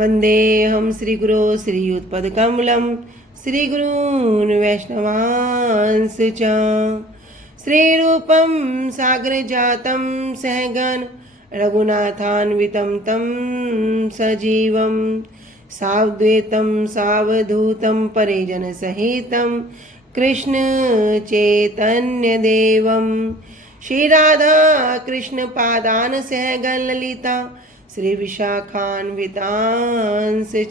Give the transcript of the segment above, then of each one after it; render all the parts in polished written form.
वन्देऽहं श्रीगुरो श्रीयुत्पदकमलं श्रीगुरून् वैष्णवांश्च च श्रीरूपं सागरजातं सहगण रघुनाथान्वितं तं सजीवं सावद्वैतं सावधूतं परिजनसहितं कृष्णचैतन्यदेवं श्रीराधा कृष्णपादान् सहगण ललिता श्री विशाखान्वितांश्च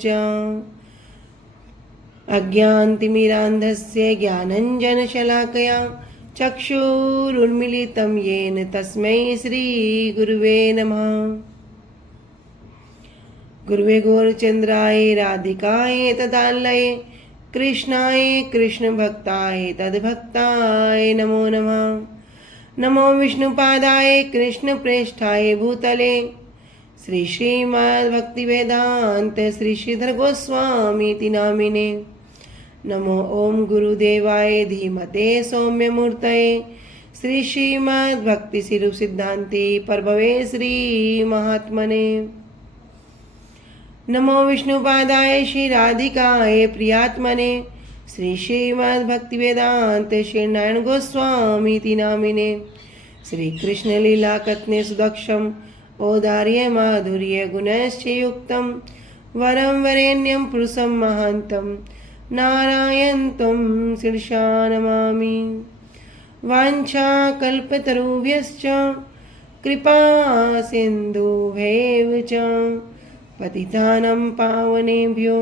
च अज्ञानतिमिरान्धस्य ज्ञानञ्जनशलाकया चक्षुरुन्मीलितं येन तस्मै श्रीगुरुवे नमः। गुरुवे गौरचन्द्राय राधिकाय तदालये कृष्णाय कृष्णभक्ताय तद्भक्ताय नमो नमः। नमो विष्णुपादाय कृष्णप्रेष्ठाय भूतले श्री श्रीमद्भक्तिवेदांत श्री श्रीधर गोस्वामी नामिने। नमो ओम गुरुदेवाय धीमते सौम्यमूर्तये श्री श्रीमद्भक्ति सिरूप सिद्धांति प्रभवे श्री महात्मने। नमो विष्णुपादाय श्री राधिकाय प्रियात्मने श्री श्रीमद्भक्तिवेदांत श्री नारायण गोस्वामी नामिने। श्री कृष्ण लीला कथने सुदक्षम औदार्य माधुर्य गुणश्च युक्तं वरं वरेण्यं पुरुषं महान्तं नारायणं शीर्षा नमामि। वाञ्छाकल्पतरुभ्यश्च कृपा सिन्धुभ्यैव च पतितानां पावनेभ्यो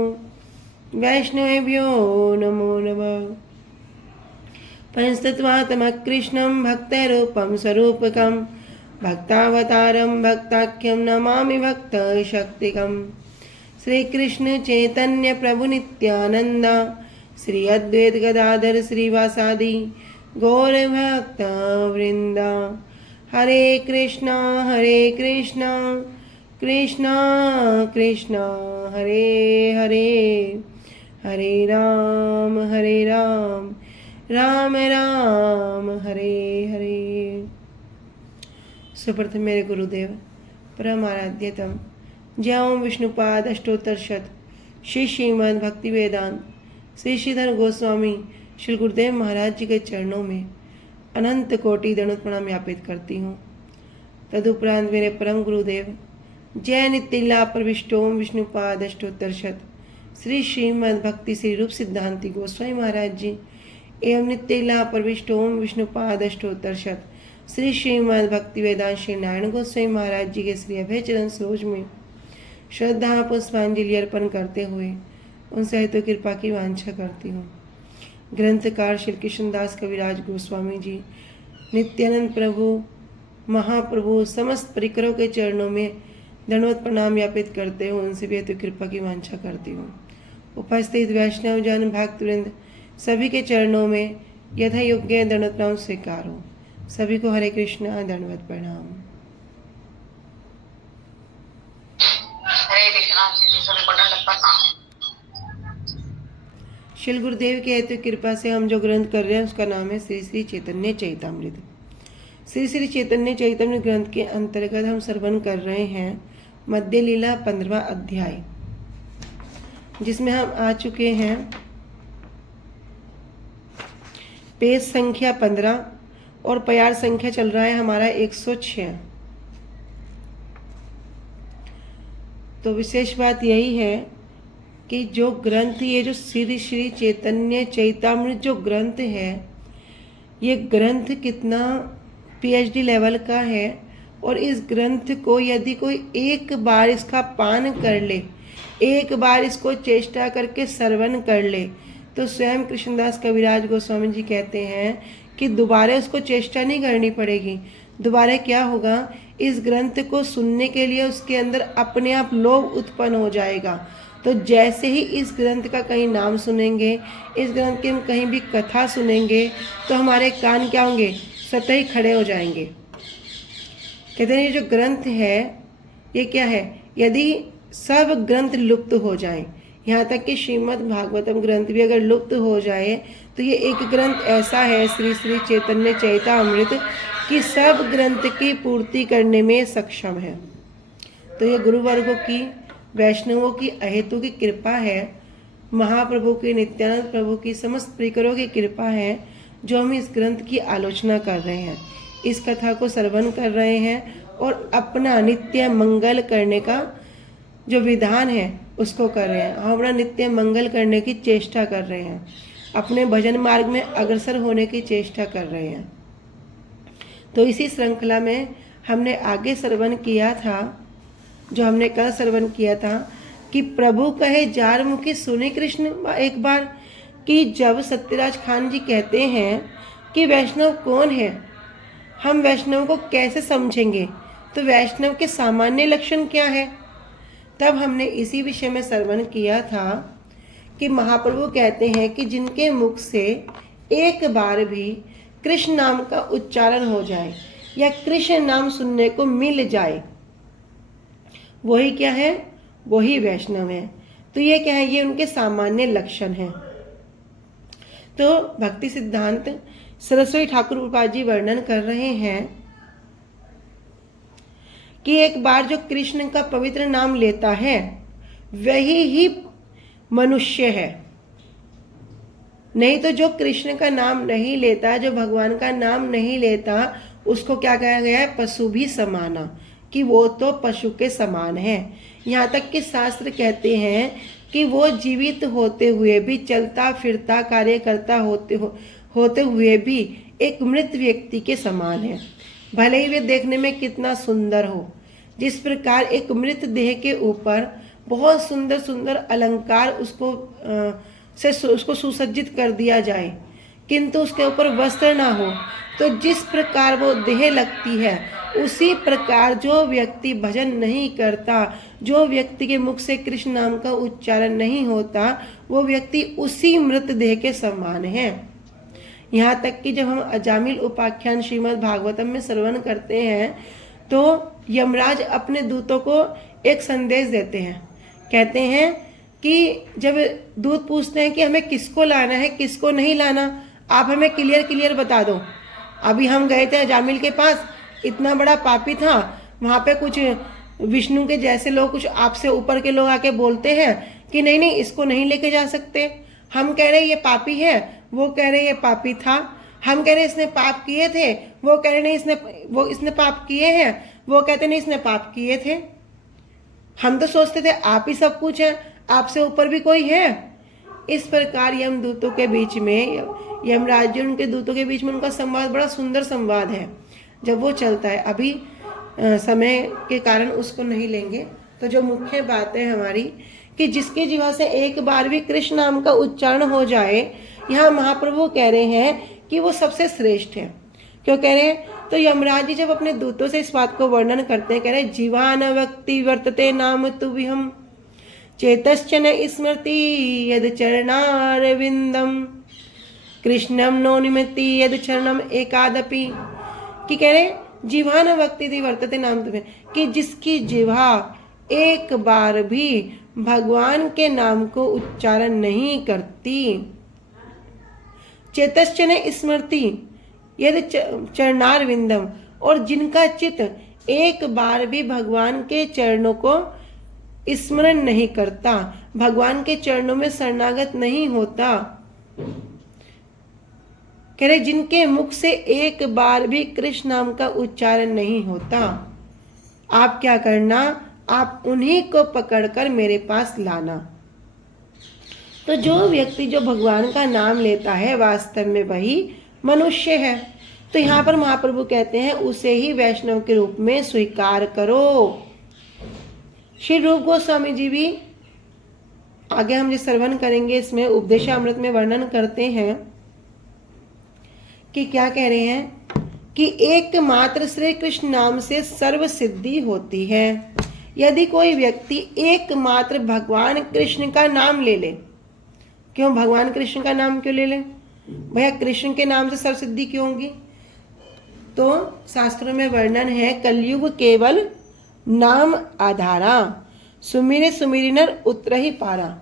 वैष्णवेभ्यो नमो नमः। पंचतत्त्वात्मकृष्णं भक्तरूपं स्वरूपकं भक्तावतारं भक्ताख्यं नमामि भक्तशक्तिकं। श्री कृष्ण चैतन्य प्रभु नित्यानंद श्री अद्वैत गदाधर श्रीवासादि गौर भक्त वृंदा। हरे कृष्णा कृष्णा कृष्णा हरे हरे हरे राम राम राम हरे हरे। सुप्रथम मेरे गुरुदेव परम आराध्यतम जय ओम विष्णुपाद अष्टोत्तरशत श्री श्रीमद् भक्ति वेदांत श्री श्रीधर गोस्वामी श्री गुरुदेव महाराज जी के चरणों में अनंत कोटि दंडवत प्रणाम ज्ञापित करती हूँ। तदुपरांत मेरे परम गुरुदेव जय नित्यलीला प्रविष्टोम विष्णुपाद अष्टोत्तरशत श्री श्रीमद् भक्ति श्री रूप सिद्धांति गोस्वामी महाराज जी एवं नित्यलीला प्रविष्टोम विष्णुपाद अष्टोत्तरशत श्री श्रीमद् भक्ति वेदांत श्री नारायण गोस्वामी महाराज जी के श्री अभय चरण सरोज में श्रद्धा पुष्पांजलि अर्पण करते हुए उनसे हेतु कृपा की वांछा करती हूँ। ग्रंथकार श्री कृष्णदास कविराज गोस्वामी जी नित्यानंद प्रभु महाप्रभु समस्त परिकरों के चरणों में दंडवत प्रणाम ज्ञापित करते हुए उनसे भी हेतु कृपा की वांछा करती हूँ। उपस्थित वैष्णव जन भक्तवृंद सभी के चरणों में यथा योग्य दंडवत प्रणाम स्वीकार हो। सभी को हरे कृष्णा दंडवत प्रणाम। हरे कृष्णा सभी को दंडवत प्रणाम। श्री गुरुदेव के हेतु कृपा से हम जो ग्रंथ कर रहे हैं उसका नाम है श्री श्री चैतन्य चैतामृत। श्री श्री चैतन्य चैतामृत ग्रंथ के अंतर्गत हम श्रवण कर रहे हैं मध्य लीला 15वां अध्याय, जिसमें हम आ चुके हैं पेज संख्या 15 और प्यार संख्या चल रहा है हमारा 106। तो विशेष बात यही है कि जो ग्रंथ ये जो श्री श्री चैतन्य चैतामृत जो ग्रंथ है, ये ग्रंथ कितना पीएचडी लेवल का है। और इस ग्रंथ को यदि कोई एक बार इसका पान कर ले, एक बार इसको चेष्टा करके श्रवण कर ले, तो स्वयं कृष्णदास कविराज गोस्वामी जी कहते हैं कि दोबारा उसको चेष्टा नहीं करनी पड़ेगी। दोबारा क्या होगा, इस ग्रंथ को सुनने के लिए उसके अंदर अपने आप लोभ उत्पन्न हो जाएगा। तो जैसे ही इस ग्रंथ का कहीं नाम सुनेंगे, इस ग्रंथ की हम कहीं भी कथा सुनेंगे, तो हमारे कान क्या होंगे, स्वतः ही खड़े हो जाएंगे। कहते हैं ये जो ग्रंथ है ये क्या है, यदि सब ग्रंथ लुप्त हो जाएं, यहाँ तक कि श्रीमद् भागवतम ग्रंथ भी अगर लुप्त हो जाए, तो ये एक ग्रंथ ऐसा है श्री श्री चैतन्य चैतामृत कि सब ग्रंथ की पूर्ति करने में सक्षम है। तो ये गुरुवर्गों की वैष्णवों की अहेतु की कृपा है, महाप्रभु की, नित्यानंद प्रभु की, समस्त प्रिकरों की कृपा है, जो हम इस ग्रंथ की आलोचना कर रहे हैं, इस कथा को श्रवण कर रहे हैं और अपना नित्य मंगल करने का जो विधान है उसको कर रहे हैं। हम अपना नित्य मंगल करने की चेष्टा कर रहे हैं, अपने भजन मार्ग में अग्रसर होने की चेष्टा कर रहे हैं। तो इसी श्रृंखला में हमने आगे श्रवण किया था, जो हमने कल श्रवण किया था कि प्रभु कहे जार मुखी सुने कृष्ण एक बार, कि जब सत्यराज खान जी कहते हैं कि वैष्णव कौन है, हम वैष्णव को कैसे समझेंगे, तो वैष्णव के सामान्य लक्षण क्या है, तब हमने इसी विषय में श्रवण किया था कि महाप्रभु कहते हैं कि जिनके मुख से एक बार भी कृष्ण नाम का उच्चारण हो जाए या कृष्ण नाम सुनने को मिल जाए, वही क्या है, वही वैष्णव है। तो ये क्या है, ये उनके सामान्य लक्षण हैं। तो भक्ति सिद्धांत सरस्वती ठाकुर प्रभुपाद जी वर्णन कर रहे हैं कि एक बार जो कृष्ण का पवित्र नाम लेता है वही ही मनुष्य है, नहीं तो जो कृष्ण का नाम नहीं लेता, जो भगवान का नाम नहीं लेता, उसको क्या कहा गया है, पशु भी समाना, कि वो तो पशु के समान है। यहाँ तक कि शास्त्र कहते हैं कि वो जीवित होते हुए भी, चलता फिरता कार्य करता होते हुए भी एक मृत व्यक्ति के समान है, भले ही वे देखने में कितना सुंदर हो। जिस प्रकार एक मृत देह के ऊपर बहुत सुंदर सुंदर अलंकार उसको सुसज्जित कर दिया जाए, किंतु उसके ऊपर वस्त्र ना हो, तो जिस प्रकार वो देह लगती है, उसी प्रकार जो व्यक्ति भजन नहीं करता, जो व्यक्ति के मुख से कृष्ण नाम का उच्चारण नहीं होता, वो व्यक्ति उसी मृत देह के समान है। यहाँ तक कि जब हम अजामिल उपाख्यान श्रीमद् भागवतम में श्रवण करते हैं तो यमराज अपने दूतों को एक संदेश देते हैं, कहते हैं कि जब दूत पूछते हैं कि हमें किसको लाना है किसको नहीं लाना, आप हमें क्लियर बता दो। अभी हम गए थे अजामिल के पास, इतना बड़ा पापी था, वहाँ पे कुछ विष्णु के जैसे लोग, कुछ आपसे ऊपर के लोग आके बोलते हैं कि नहीं नहीं इसको नहीं लेके जा सकते। हम कह रहे ये पापी है, वो कह रहे ये पापी था। हम कह रहे इसने पाप किए थे, वो कह रहे नहीं इसने पाप किए हैं, वो कहते नहीं इसने पाप किए थे। हम तो सोचते थे आप ही सब कुछ है, आपसे ऊपर भी कोई है। इस प्रकार यमदूतों के बीच में, यमराज जी उनके दूतों के बीच में उनका संवाद बड़ा सुंदर संवाद है, जब वो चलता है। अभी समय के कारण उसको नहीं लेंगे। तो जो मुख्य बात है हमारी कि जिसकी जीवा से एक बार भी कृष्ण नाम का उच्चारण हो जाए, यहाँ महाप्रभु कह रहे हैं कि वो सबसे श्रेष्ठ है। क्यों कह रहे हैं, तो यमराज जी जब अपने दूतों से इस बात को वर्णन करते हैं, कह रहे हैं जीवान वक्ति वर्तते नाम तुभ्यं चेतश्चन स्मृति यद चरणारविंदम कृष्णम नो निमित्ति यद चरणम एकादपि, कि कह रहे जीवान वक्ति वर्तते नाम तुम्हें, कि जिसकी जिह्वा एक बार भी भगवान के नाम को उच्चारण नहीं करती, चेतश्चन स्मृति यदि चरणार विंदम, और जिनका चित्त एक बार भी भगवान के चरणों को स्मरण नहीं करता, भगवान के चरणों में शरणागत नहीं होता, कह रहे जिनके मुख से एक बार भी कृष्ण नाम का उच्चारण नहीं होता, आप क्या करना, आप उन्हीं को पकड़कर मेरे पास लाना। तो जो व्यक्ति जो भगवान का नाम लेता है वास्तव में वही मनुष्य है। तो यहाँ पर महाप्रभु कहते हैं उसे ही वैष्णव के रूप में स्वीकार करो। श्री रूप गोस्वामी जी भी आगे हम जिस श्रवण करेंगे इसमें उपदेशामृत में वर्णन करते हैं कि क्या कह रहे हैं कि एकमात्र श्री कृष्ण नाम से सर्व सिद्धि होती है। यदि कोई व्यक्ति एकमात्र भगवान कृष्ण का नाम ले ले, क्यों भगवान कृष्ण का नाम क्यों ले ले भैया, कृष्ण के नाम से सर्व सिद्धि क्यों होगी? तो शास्त्रों में वर्णन है, कलयुग केवल नाम आधारा, सुमिरे सुमिरि नर उतरहि पारा।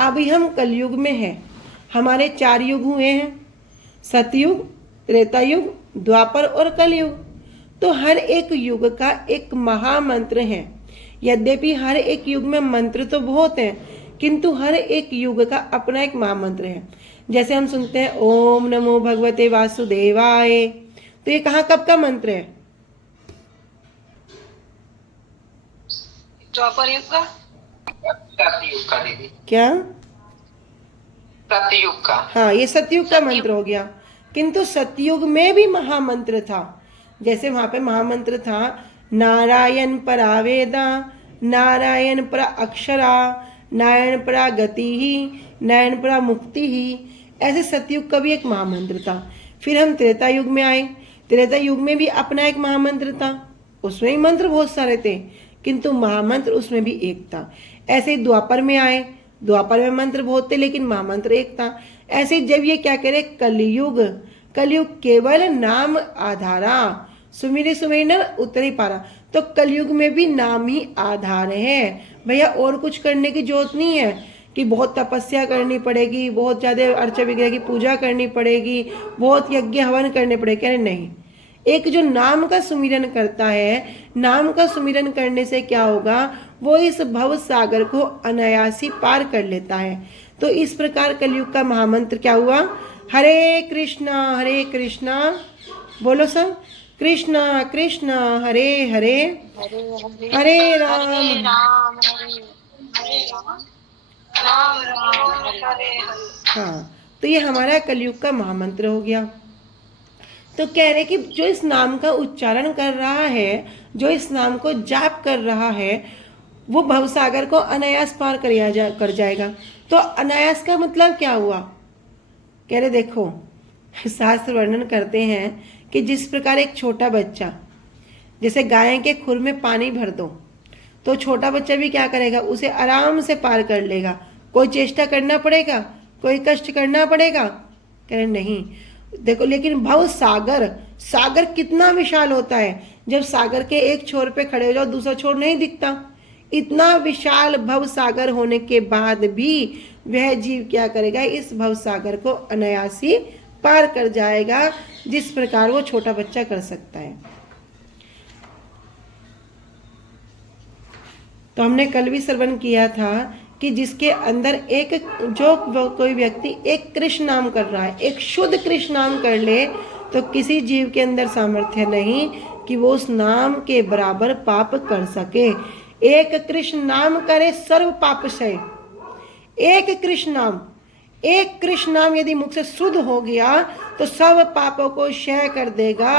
अभी हम कलयुग में हैं, हमारे 4 युग हुए हैं, सतयुग, त्रेता युग, द्वापर और कलयुग। तो हर एक युग का एक महामंत्र है। यद्यपि हर एक युग में मंत्र तो बहुत हैं, किंतु हर एक युग का अपना एक महामंत्र है। जैसे हम सुनते हैं ओम नमो भगवते वासुदेवाय, तो ये कहाँ कब का मंत्र है? द्वापर युग का, सतयुग का दीदी, क्या? सतयुग का। हाँ, ये सतयुग का मंत्र हो गया। किंतु सतयुग में भी महामंत्र था। जैसे वहां पे महामंत्र था नारायण परा वेदा, नारायण परा अक्षरा, नारायण परा गति ही, नारायण परा मुक्ति ही। ऐसे सतयुग का भी एक महामंत्र था। फिर हम त्रेता युग में आए। त्रेता युग में भी अपना एक महामंत्र था। उसमें भी मंत्र बहुत सारे थे, किंतु महामंत्र उसमें भी एक था। ऐसे ही द्वापर में आए। द्वापर में मंत्र बहुत थे, लेकिन महामंत्र एक था। ऐसे जब ये क्या कह रहे कलयुग, कलयुग केवल नाम आधारा, सुमिरे सुमिरे नर उतरे पारा। तो कलयुग में भी नाम ही आधार है भैया, और कुछ करने की जरूरत नहीं है कि बहुत तपस्या करनी पड़ेगी, बहुत ज्यादा अर्चा विग्रह की पूजा करनी पड़ेगी, बहुत यज्ञ हवन करने पड़ेगा। कह रहे नहीं, एक जो नाम का सुमिरन करता है, नाम का सुमिरन करने से क्या होगा, वो इस भव सागर को अनायासी पार कर लेता है। तो इस प्रकार कलयुग का महामंत्र क्या हुआ? हरे कृष्णा, बोलो सब, कृष्णा कृष्णा हरे हरे, हरे राम राम राम हरे हरे। हाँ, तो ये हमारा कलयुग का महामंत्र हो गया। तो कह रहे कि जो इस नाम का उच्चारण कर रहा है, जो इस नाम को जाप कर रहा है, वो भवसागर को अनायास पार कर जाएगा। तो अनायास का मतलब क्या हुआ? कह रहे देखो, शास्त्र वर्णन करते हैं कि जिस प्रकार एक छोटा बच्चा, जैसे गाय के खुर में पानी भर दो, तो छोटा बच्चा भी क्या करेगा, उसे आराम से पार कर लेगा। कोई चेष्टा करना पड़ेगा, कोई कष्ट करना पड़ेगा? कह रहे नहीं। देखो, लेकिन भव सागर, सागर कितना विशाल होता है। जब सागर के एक छोर पे खड़े हो जाओ, दूसरा छोर नहीं दिखता। इतना विशाल भव सागर होने के बाद भी वह जीव क्या करेगा, इस भव सागर को अनायासी पार कर जाएगा, जिस प्रकार वो छोटा बच्चा कर सकता है। तो हमने कल भी श्रवण किया था कि जिसके अंदर एक, जो कोई व्यक्ति एक कृष्ण नाम कर रहा है, एक शुद्ध कृष्ण नाम कर ले, तो किसी जीव के अंदर सामर्थ्य नहीं कि वो उस नाम के बराबर पाप कर सके। एक कृष्ण नाम करे सर्व पाप क्षय। एक कृष्ण नाम, एक कृष्ण नाम यदि मुख से शुद्ध हो गया तो सब पापों को क्षय कर देगा।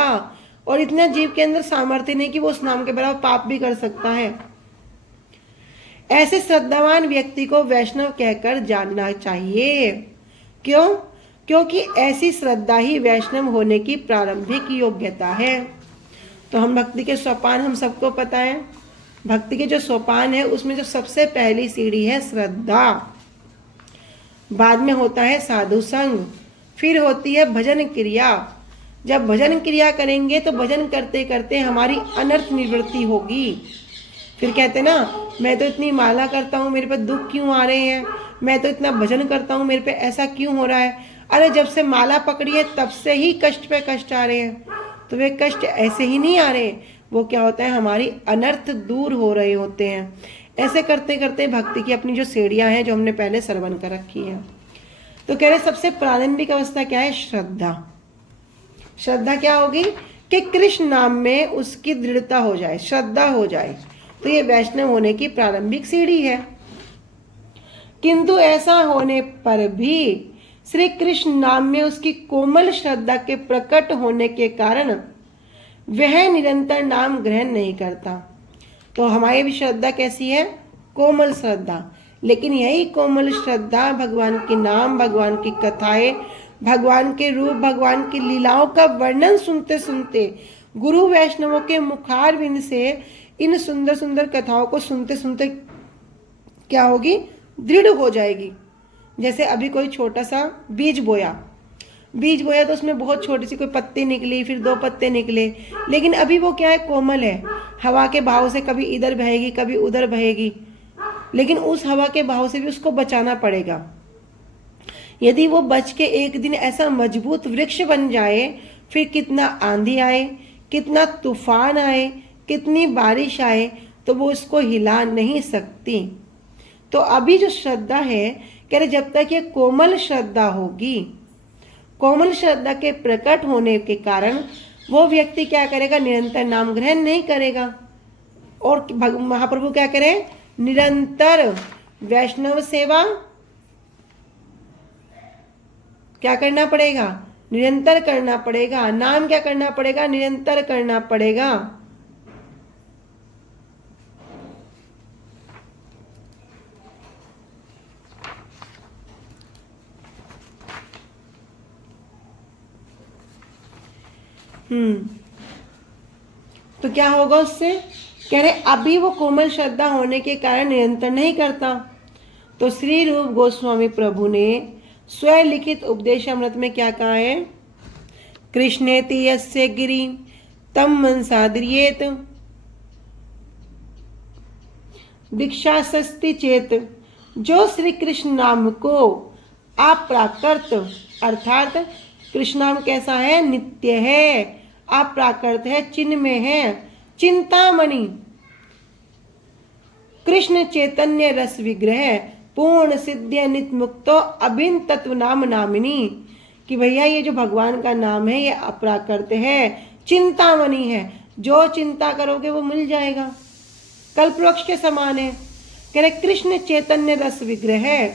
और इतना जीव के अंदर सामर्थ्य नहीं कि वो उस नाम के बराबर पाप भी कर सकता है। ऐसे श्रद्धावान व्यक्ति को वैष्णव कहकर जानना चाहिए। क्यों? क्योंकि ऐसी श्रद्धा ही वैष्णव होने की प्रारंभिक योग्यता है। तो हम भक्ति के सोपान हम सबको पता है। भक्ति के जो सोपान है उसमें जो सबसे पहली सीढ़ी है श्रद्धा, बाद में होता है साधु संग, फिर होती है भजन क्रिया। जब भजन क्रिया करेंगे तो भजन करते करते हमारी अनर्थ निवृत्ति होगी। फिर कहते ना, मैं तो इतनी माला करता हूँ, मेरे पे दुख क्यों आ रहे हैं, मैं तो इतना भजन करता हूँ, मेरे पे ऐसा क्यों हो रहा है। अरे जब से माला पकड़ी है तब से ही कष्ट पे कष्ट आ रहे हैं। तो वे कष्ट ऐसे ही नहीं आ रहे, वो क्या होता है, हमारी अनर्थ दूर हो रहे होते हैं। ऐसे करते करते भक्ति की अपनी जो सीढ़ियाँ हैं, जो हमने पहले श्रवण कर रखी है। तो कह रहे सबसे प्रारंभिक अवस्था क्या है? श्रद्धा। श्रद्धा क्या होगी कि कृष्ण नाम में उसकी दृढ़ता हो जाए, श्रद्धा हो जाए। तो ये वैष्णव होने की प्रारंभिक सीढ़ी है। किंतु ऐसा होने पर भी श्री कृष्ण नाम में उसकी कोमल श्रद्धा के प्रकट होने के कारण वह निरंतर नाम ग्रहण नहीं करता। तो हमारी भी श्रद्धा कैसी है? कोमल श्रद्धा। लेकिन यही कोमल श्रद्धा भगवान के नाम, भगवान की कथाएं, भगवान के रूप, भगवान की लीलाओं का वर्णन सुनते सुनते, गुरु वैष्णवों के मुखारविंद से इन सुंदर सुंदर कथाओं को सुनते सुनते क्या होगी? दृढ़ हो जाएगी। जैसे अभी कोई छोटा सा बीज बोया तो उसमें बहुत छोटी सी कोई पत्ती निकली, फिर 2 पत्ते निकले, लेकिन अभी वो क्या है? कोमल है। हवा के बहाव से कभी इधर बहेगी, कभी उधर बहेगी, लेकिन उस हवा के बहाव से भी उसको बचाना पड़ेगा। यदि वो बच के एक दिन ऐसा मजबूत वृक्ष बन जाए, फिर कितना आंधी आए, कितना तूफान आए, कितनी बारिश आए, तो वो उसको हिला नहीं सकती। तो अभी जो श्रद्धा है, कह रहे जब तक ये कोमल श्रद्धा होगी, कोमल श्रद्धा के प्रकट होने के कारण वो व्यक्ति क्या करेगा, निरंतर नाम ग्रहण नहीं करेगा। और महाप्रभु क्या करें, निरंतर वैष्णव सेवा क्या करना पड़ेगा, निरंतर करना पड़ेगा। नाम क्या करना पड़ेगा, निरंतर करना पड़ेगा। तो क्या होगा उससे, कह रहे अभी वो कोमल श्रद्धा होने के कारण निरंतर नहीं करता। तो श्री रूप गोस्वामी प्रभु ने स्वयं लिखित उपदेशामृत में क्या कहा है, कृष्णेति यस्य गिरि तम मनसाद्रियेत दीक्षास्ति चेत। जो श्री कृष्ण नाम को अप्राकृत, अर्थात कृष्ण नाम कैसा है, नित्य है, अप्राकृत है, चिन्मय है, चिंतामणि, कृष्ण चैतन्य रस विग्रह, पूर्ण सिद्ध नित्य मुक्तो अभिन्न तत्व नाम नामिनी। कि भैया ये जो भगवान का नाम है ये अप्राकृत है, चिंतामणि है, जो चिंता करोगे वो मिल जाएगा, कल्पवृक्ष के समान है। कह रहे कृष्ण चैतन्य रस विग्रह है,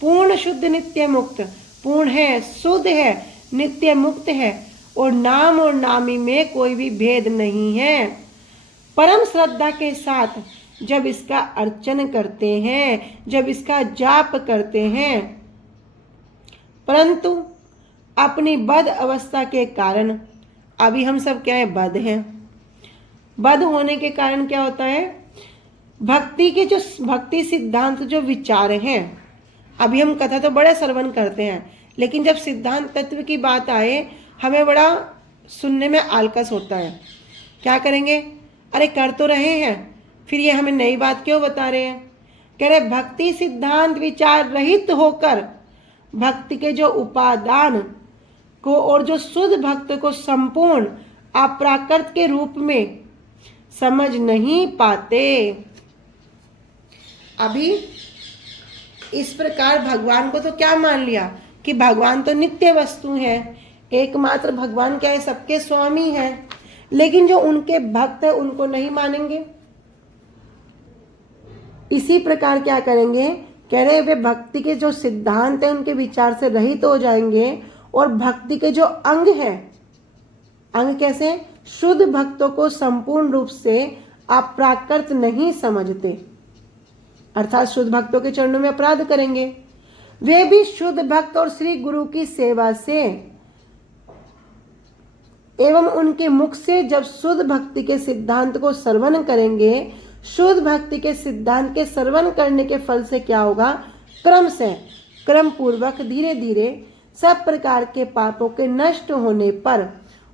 पूर्ण शुद्ध नित्य मुक्त, पूर्ण है, शुद्ध है, नित्य मुक्त है, और नाम और नामी में कोई भी भेद नहीं है। परम श्रद्धा के साथ जब इसका अर्चन करते हैं, जब इसका जाप करते हैं, परंतु अपनी बद अवस्था के कारण, अभी हम सब क्या है, बद हैं। बद होने के कारण क्या होता है, भक्ति के जो भक्ति सिद्धांत जो विचार हैं, अभी हम कथा तो बड़े श्रवण करते हैं, लेकिन जब सिद्धांत तत्व की बात आए हमें बड़ा सुनने में आलकस होता है। क्या करेंगे, अरे कर तो रहे हैं, फिर ये हमें नई बात क्यों बता रहे हैं। कह रहे भक्ति सिद्धांत विचार रहित होकर भक्ति के जो उपादान को और जो शुद्ध भक्त को संपूर्ण अप्राकृत के रूप में समझ नहीं पाते। अभी इस प्रकार भगवान को तो क्या मान लिया कि भगवान तो नित्य वस्तु है, एकमात्र भगवान क्या है, सबके स्वामी है, लेकिन जो उनके भक्त है उनको नहीं मानेंगे। इसी प्रकार क्या करेंगे, कह रहे वे भक्ति के जो सिद्धांत है उनके विचार से रहित हो जाएंगे, और भक्ति के जो अंग है, अंग कैसे, शुद्ध भक्तों को संपूर्ण रूप से अप्राकृत नहीं समझते, अर्थात शुद्ध भक्तों के चरणों में अपराध करेंगे। वे भी शुद्ध भक्त और श्री गुरु की सेवा से एवं उनके मुख से जब शुद्ध भक्ति के सिद्धांत को श्रवण करेंगे, शुद्ध भक्ति के सिद्धांत के श्रवण करने के फल से क्या होगा, क्रम से, क्रम पूर्वक धीरे धीरे सब प्रकार के पापों के नष्ट होने पर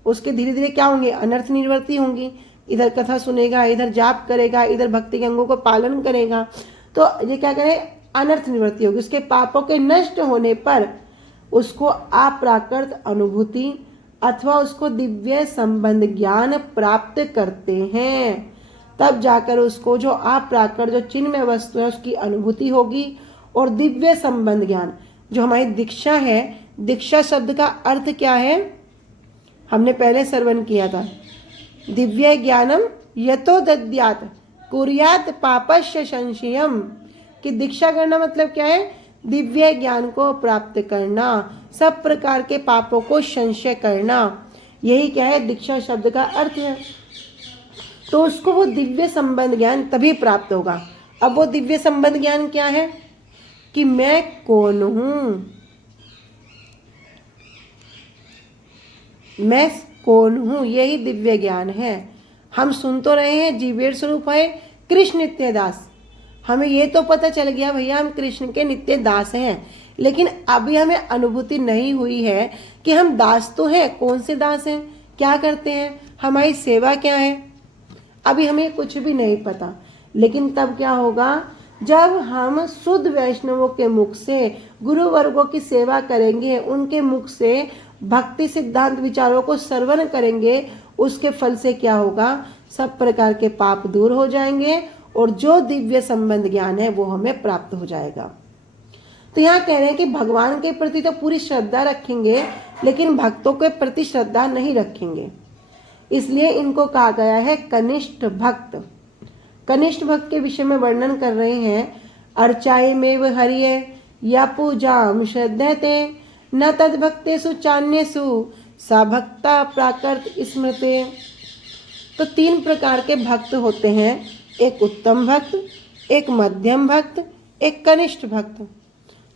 उसके धीरे धीरे क्या होंगे, अनर्थ निवृत्ति होंगी। इधर कथा सुनेगा, इधर जाप करेगा, इधर भक्ति के अंगों को पालन करेगा, तो ये क्या करे, अनर्थ निवृत्ति होगी। उसके पापों के नष्ट होने पर उसको अप्राकृत अनुभूति अथवा उसको दिव्य संबंध ज्ञान प्राप्त करते हैं। तब जाकर उसको जो अप्राकृत जो चिन्मय वस्तु है उसकी अनुभूति होगी, और दिव्य संबंध ज्ञान जो हमारी दीक्षा है, दीक्षा शब्द का अर्थ क्या है, हमने पहले श्रवण किया था, दिव्य ज्ञानम यतो दद्यात कुर्यात पापस्य संशयम, कि दीक्षा करना मतलब क्या है, दिव्य ज्ञान को प्राप्त करना, सब प्रकार के पापों को संशय करना, यही क्या है दीक्षा शब्द का अर्थ है। तो उसको वो दिव्य संबंध ज्ञान तभी प्राप्त होगा। अब वो दिव्य संबंध ज्ञान क्या है, कि मैं कौन हूं, मैं कौन हूं, यही दिव्य ज्ञान है। हम सुन तो रहे हैं जीवेर स्वरूप है कृष्ण नित्य दास, हमें ये तो पता चल गया भैया हम कृष्ण के नित्य दास हैं, लेकिन अभी हमें अनुभूति नहीं हुई है कि हम दास तो हैं, कौन से दास हैं, क्या करते हैं, हमारी सेवा क्या है, अभी हमें कुछ भी नहीं पता। लेकिन तब क्या होगा, जब हम शुद्ध वैष्णवों के मुख से गुरु वर्गों की सेवा करेंगे, उनके मुख से भक्ति सिद्धांत विचारों को श्रवण करेंगे, उसके फल से क्या होगा, सब प्रकार के पाप दूर हो जाएंगे और जो दिव्य संबंध ज्ञान है वो हमें प्राप्त हो जाएगा। तो यहाँ कह रहे हैं कि भगवान के प्रति तो पूरी श्रद्धा रखेंगे लेकिन भक्तों के प्रति श्रद्धा नहीं रखेंगे, इसलिए इनको कहा गया है कनिष्ठ भक्त। कनिष्ठ भक्त के विषय में वर्णन कर रहे हैं, अर्चायमेव हरिये या पूजाम श्रद्धते न तद भक्तेषु चान्येषु सा भक्ता प्राकृत स्मृते। तो 3 प्रकार के भक्त होते हैं, एक उत्तम भक्त, एक मध्यम भक्त, एक कनिष्ठ भक्त।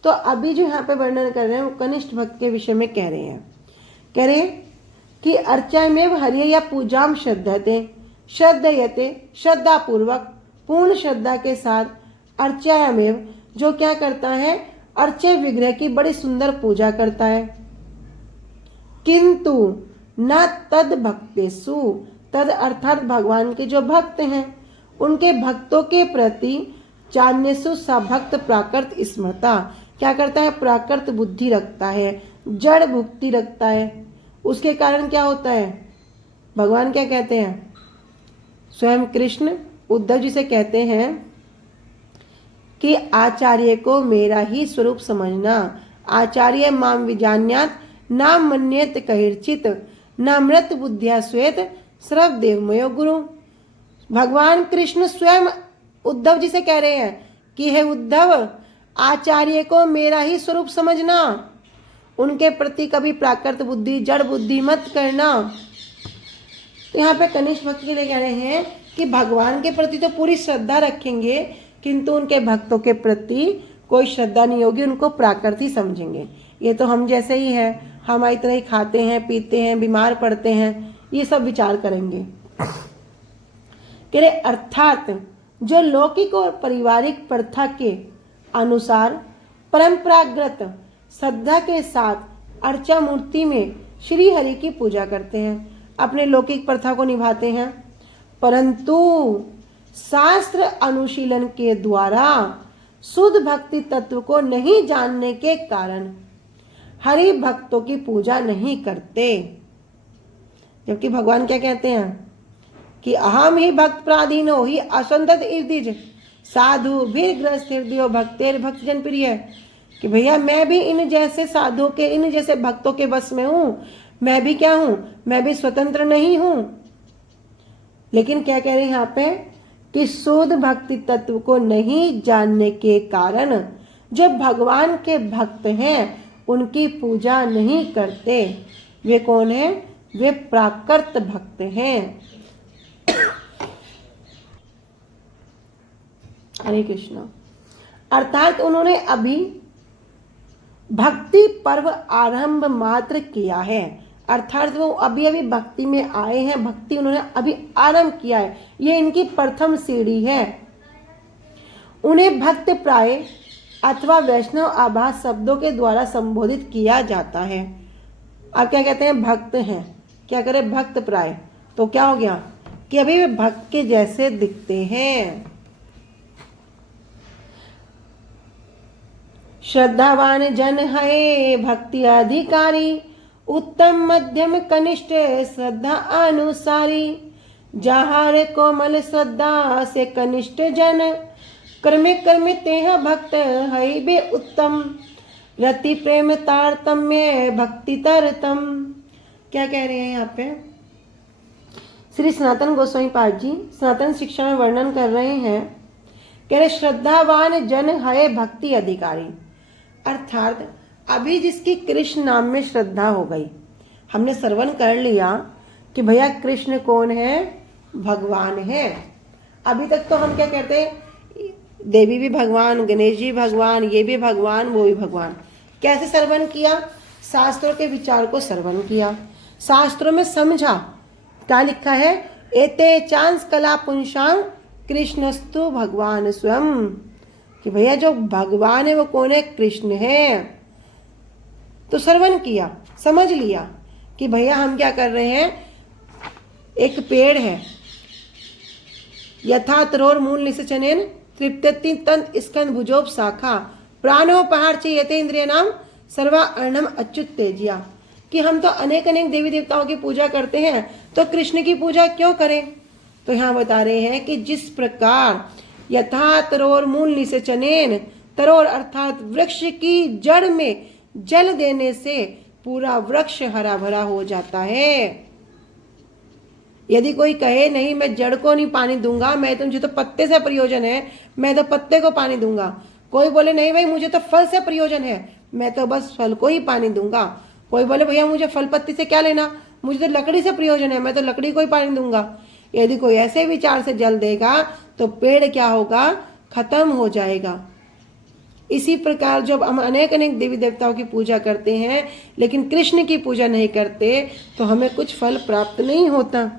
तो अभी जो यहाँ पे वर्णन कर रहे हैं वो कनिष्ठ भक्त के विषय में कह रहे हैं। कह रहे कि अर्चायमेव हरिये या पूजाम श्रद्धते श्रद्धयते, श्रद्धा पूर्वक पूर्ण श्रद्धा के साथ, अर्चायमेव जो क्या करता है, अर्चय विग्रह की बड़ी सुंदर पूजा करता है, किंतु न तद भक्तेषु, तद अर्थात भगवान के जो भक्त हैं उनके भक्तों के प्रति चान्यसु सा भक्त प्राकृत स्मृता, क्या करता है, प्राकृत बुद्धि रखता है, जड़ भुक्ति रखता है। उसके कारण क्या होता है, भगवान क्या कहते हैं, स्वयं कृष्ण उद्धव जी से कहते हैं कि आचार्य को मेरा ही स्वरूप समझना, आचार्य माम विजान्यात नाम मन्येत कहिर्चित नामृत बुद्धिया श्वेत सर्व देवमयो गुरु। भगवान कृष्ण स्वयं उद्धव जी से कह रहे हैं कि हे उद्धव, आचार्य को मेरा ही स्वरूप समझना, उनके प्रति कभी प्राकृत बुद्धि जड़ बुद्धि मत करना। तो यहाँ पे कनिष्ठ भक्त के लिए कह रहे हैं कि भगवान के प्रति तो पूरी श्रद्धा रखेंगे किंतु उनके भक्तों के प्रति कोई श्रद्धा नहीं होगी, उनको प्राकृत ही समझेंगे। ये तो हम जैसे ही है, हम इतना ही खाते हैं पीते हैं बीमार पड़ते हैं, ये सब विचार करेंगे। कह रहे अर्थात जो लौकिक और पारिवारिक प्रथा के अनुसार परंपरागत श्रद्धा के साथ अर्चा मूर्ति में श्री हरि की पूजा करते हैं, अपने लौकिक प्रथा को निभाते हैं, परंतु शास्त्र अनुशीलन के द्वारा शुद्ध भक्ति तत्व को नहीं जानने के कारण हरि भक्तों की पूजा नहीं करते। जबकि भगवान क्या कहते हैं कि अहम ही भक्त प्राधीनो ही असंतत इर्दिज साधु भी ग्रस्त हृदय भक्तेर भक्त जन प्रिय, कि भैया मैं भी इन जैसे साधु के इन जैसे भक्तों के बस में हूँ, मैं भी क्या हूँ, मैं भी स्वतंत्र नहीं हूँ। लेकिन क्या कह रहे हैं यहाँ पे कि शुद्ध भक्ति तत्व को नहीं जानने के कारण जो भगवान के भक्त हैं उनकी पूजा नहीं करते। वे कौन है, वे प्राकृत भक्त हैं। हरे कृष्णा। अर्थात उन्होंने अभी भक्ति पर्व आरंभ मात्र किया है, अर्थात वो अभी अभी भक्ति में आए हैं, भक्ति उन्होंने अभी आरंभ किया है, ये इनकी प्रथम सीढ़ी है। उन्हें भक्त प्राय अथवा वैष्णव आभास शब्दों के द्वारा संबोधित किया जाता है। अब क्या कहते हैं, भक्त हैं, क्या करें, भक्त प्राय, तो क्या हो गया कि अभी वे भक्त के जैसे दिखते हैं। श्रद्धावान जन है भक्ति अधिकारी, उत्तम मध्यम कनिष्ठ श्रद्धा अनुसारी, जहार कोमल श्रद्धा से कनिष्ठ जन, कर्मे कर्मे तेह भक्त है बे उत्तम, रति प्रेम तारतम्य भक्ति तरतम। क्या कह रहे हैं यहाँ पे श्री सनातन गोस्वामी पाद जी सनातन शिक्षा में वर्णन कर रहे हैं। कह रहे श्रद्धावान जन है भक्ति अधिकारी, अर्थात अभी जिसकी कृष्ण नाम में श्रद्धा हो गई, हमने श्रवण कर लिया कि भैया कृष्ण कौन है, भगवान है। अभी तक तो हम क्या कहते हैं, देवी भी भगवान, गणेश जी भगवान, ये भी भगवान, वो भी भगवान। कैसे श्रवण किया, शास्त्रों के विचार को श्रवण किया, शास्त्रों में समझा क्या लिखा है, एते चांस कला पुंसां कृष्णस्तु भगवान स्वयं, कि भैया जो भगवान है वो कौन है, कृष्ण है। तो श्रवण किया, समझ लिया कि भैया हम क्या कर रहे हैं, एक पेड़ है, यथा तरोर मूल निषचनेन तृप्यति तंत स्कंद भुजोप शाखा प्राणोपहार चे यतेन्द्रिय नाम सर्वा अर्णम अच्युत तेजिया, कि हम तो अनेक अनेक देवी देवताओं की पूजा करते हैं, तो कृष्ण की पूजा क्यों करें। तो यहाँ बता रहे हैं कि जिस प्रकार यथा तरोर मूल निषेचनेन, तरोर अर्थात वृक्ष की जड़ में जल देने से पूरा वृक्ष हरा भरा हो जाता है। यदि कोई कहे नहीं मैं जड़ को नहीं पानी दूंगा, मैं तो मुझे तो पत्ते से प्रयोजन है, मैं तो पत्ते को पानी दूंगा। कोई बोले नहीं भाई मुझे तो फल से प्रयोजन है, मैं तो बस फल को ही पानी दूंगा। कोई बोले भैया मुझे फल पत्ती से क्या लेना, मुझे तो लकड़ी से प्रयोजन है, मैं तो लकड़ी को ही पानी दूंगा। यदि कोई ऐसे विचार से जल देगा तो पेड़ क्या होगा, खत्म हो जाएगा। इसी प्रकार जब हम अनेक अनेक देवी देवताओं की पूजा करते हैं लेकिन कृष्ण की पूजा नहीं करते तो हमें कुछ फल प्राप्त नहीं होता।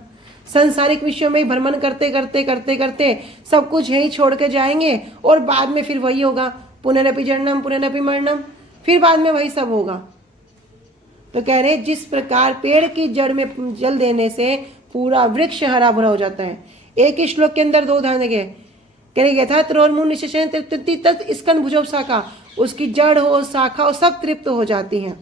संसारिक विषयों में भ्रमण करते करते करते करते सब कुछ यही छोड़ के जाएंगे और बाद में फिर वही होगा, पुनरपि जन्म पुनरपि मरणम, फिर बाद में वही सब होगा। तो कह रहे जिस प्रकार पेड़ की जड़ में जल देने से पूरा वृक्ष हरा भरा हो जाता है। एक ही श्लोक के अंदर 2 उदाहरण देंगे। कह रहे यथा तरोर्मूल निषेचन तृप्ति तत् स्कंद भुजो शाखा, उसकी जड़ हो शाखा हो सब तृप्त हो जाती हैं।